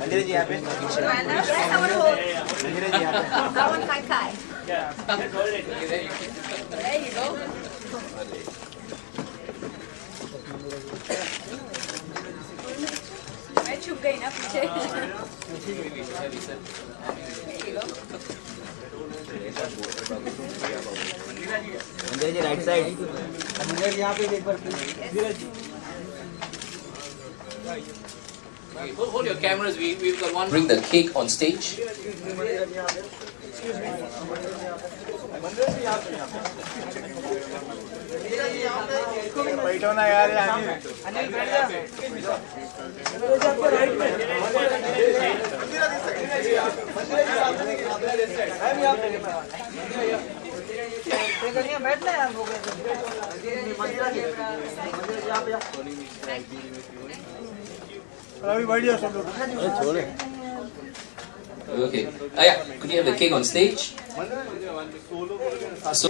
मंदिर जी यहाँ पे मैं छुप गई ना पीछे। मंदिर जी राइट साइड, मंदिर जी यहाँ पे एक बार Hold your cameras. We've got one. Bring the cake on stage. बैठो ना यार, बैठना है Okay. Yeah. Could you have the cake on stage? So,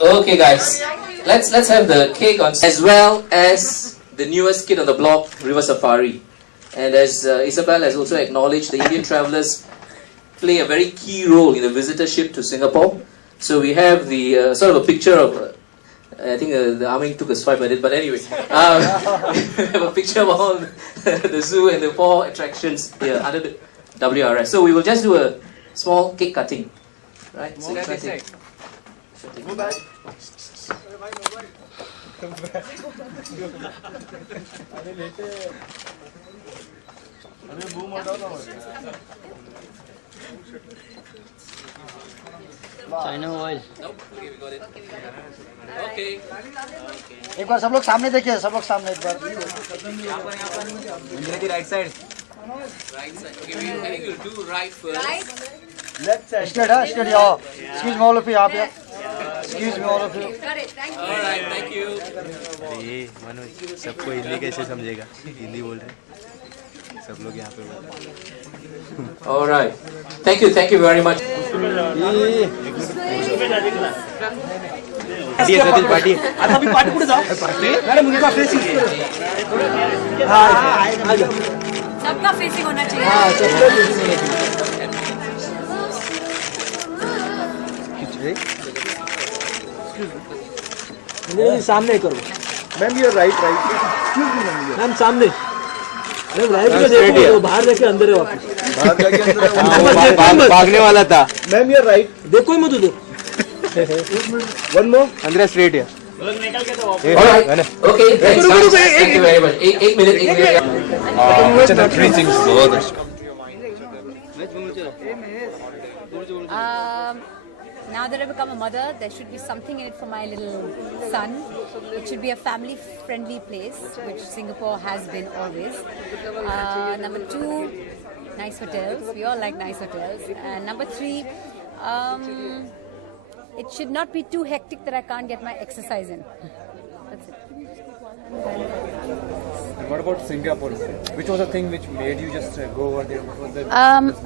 okay, guys. Let's have the cake on, as well as the newest kid on the block, River Safari. And as Isabel has also acknowledged, the Indian travelers play a very key role in the visitorship to Singapore. So we have the sort of a picture of, I think the Aming took a swipe at it, but anyway, we have a picture of all the zoo and the 4 attractions here under the WRS. So we will just do a small cake cutting, right? So cutting. Go back. China oil. Nope. Okay, we got it. Okay. एक बार सब लोग सामने देखिए, सब लोग सामने एक बार। मंदिर जी right side. Right side. Okay, I think you'll do right first. Left side. Straight है, स्ट्रेट आओ। Excuse me all of you, आप यहाँ। Excuse me all of you। All right, thank you. ये मनोज सबको हिंदी कैसे समझेगा? हिंदी बोल रहे सब लोग यहाँ पे। All right. Thank you very much. Party आता भी पार्टी कुठे जाऊ? मॅडम मुलगा फेसिंग। हाँ, सबका फेसिंग होना चाहिए। हाँ, सबका फेसिंग होना चाहिए। सामने करो। Ma'am you are right. Excuse me ma'am, सामने। मैम राइट में देखो, बाहर जाके अंदर है वापस। बाहर जाके अंदर भागने वाला था। Ma'am you are right. देखो ही मत उधर। One more. अंदर स्ट्रेट है। All right. Okay. Thanks, guys. Thank you very much. एक minute. Now that I've become a mother, there should be something in it for my little son. It should be a family-friendly place, which Singapore has been always. Number 2, nice hotels. We all like nice hotels. And number 3, it should not be too hectic that I can't get my exercise in. That's it. What about Singapore? Which was the thing which made you just go over there? What was the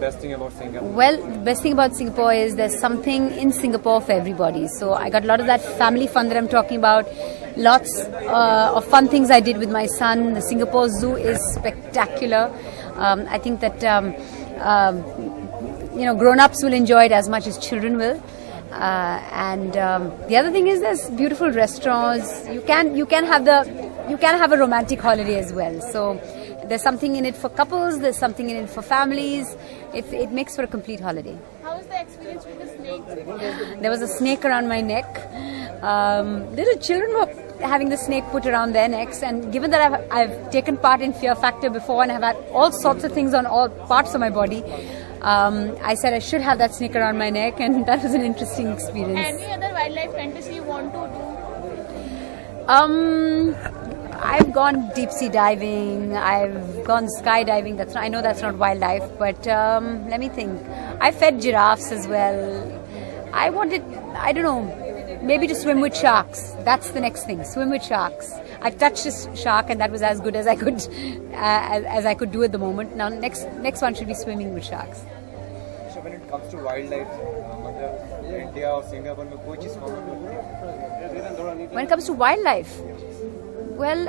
best thing about Singapore? Well, the best thing about Singapore is there's something in Singapore for everybody. So I got a lot of that family fun that I'm talking about. Lots of fun things I did with my son. The Singapore Zoo is spectacular. I think that grown-ups will enjoy it as much as children will. And the other thing is there's beautiful restaurants. You can have a romantic holiday as well. So there's something in it for couples. There's something in it for families. It makes for a complete holiday. How was the experience with the snakes? There was a snake around my neck. Little children were having the snake put around their necks, and given that I've taken part in Fear Factor before and have had all sorts of things on all parts of my body, I said I should have that snake around my neck, and that was an interesting experience. Any other wildlife fantasy you want to do? I've gone deep sea diving. I've gone skydiving. I know that's not wildlife, but let me think. I fed giraffes as well. I wanted, I don't know, maybe to swim with sharks. That's the next thing. Swim with sharks. I touched a shark, and that was as good as I could as I could do at the moment. Now next one should be swimming with sharks. So when it comes to wildlife, मतलब India और Singapore में कोई चीज़ common होती है? When it comes to wildlife, well,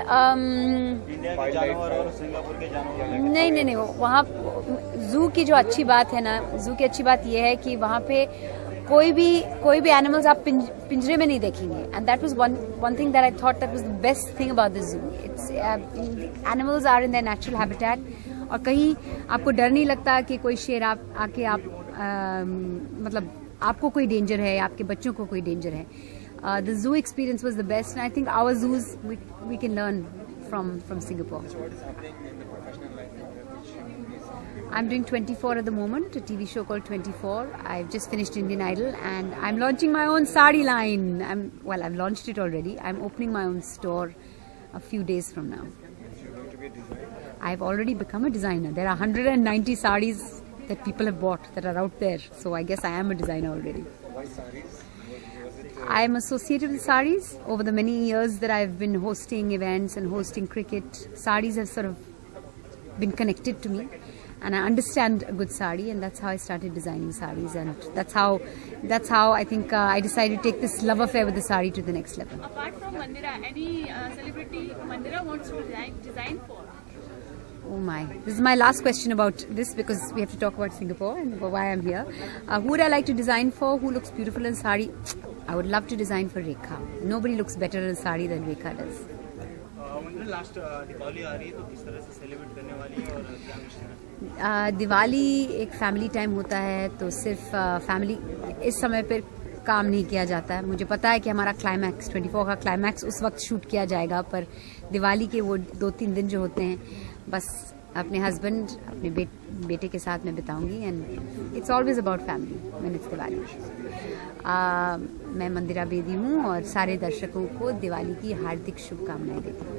नहीं, वहाँ जू की जो अच्छी बात है ना, जू की अच्छी बात यह है कि वहाँ पे कोई भी एनिमल्स आप पिंजरे में नहीं देखेंगे, and that was one thing that I thought that was the best thing about the zoo. Its animals are in their natural habitat, और कहीं आपको डर नहीं लगता कि कोई शेर आके मतलब आपको कोई डेंजर है, आपके बच्चों को कोई डेंजर है. The zoo experience was the best, and I think our zoos we can learn from Singapore. So what is happening in the professional life now? I'm doing 24 at the moment, a TV show called 24. I've just finished Indian Idol, and I'm launching my own sari line. I've launched it already. I'm opening my own store a few days from now. You're going to be a designer. I've already become a designer. There are 190 saris that people have bought that are out there. So I guess I am a designer already. Why sarees? I'm associated with saris. Over the many years that I've been hosting events and hosting cricket, saris have sort of been connected to me, and I understand a good sari, and that's how I started designing saris, and that's how I think I decided to take this love affair with the sari to the next level. Apart from Mandira, any celebrity Mandira wants to design for? Oh my, this is my last question about this, because we have to talk about Singapore and why I'm here. Who would I like to design for? Who looks beautiful in sari? I would love to design for Rekha. Nobody looks better in sari than Rekha does. Last Diwali आ रही है, तो किस तरह से celebrate करने वाली है और क्या मिशन है? दिवाली एक फैमिली टाइम होता है, तो सिर्फ फैमिली इस समय पर काम नहीं किया जाता है. मुझे पता है कि हमारा क्लाइमैक्स 24 का क्लाइमैक्स उस वक्त शूट किया जाएगा, पर दिवाली के वो 2-3 दिन जो होते हैं बस अपने हस्बैंड, अपने बेटे के साथ मैं बिताऊंगी, and it's always about family when it's Diwali. मैं मंदिरा बेदी हूँ और सारे दर्शकों को दिवाली की हार्दिक शुभकामनाएं देती हूँ.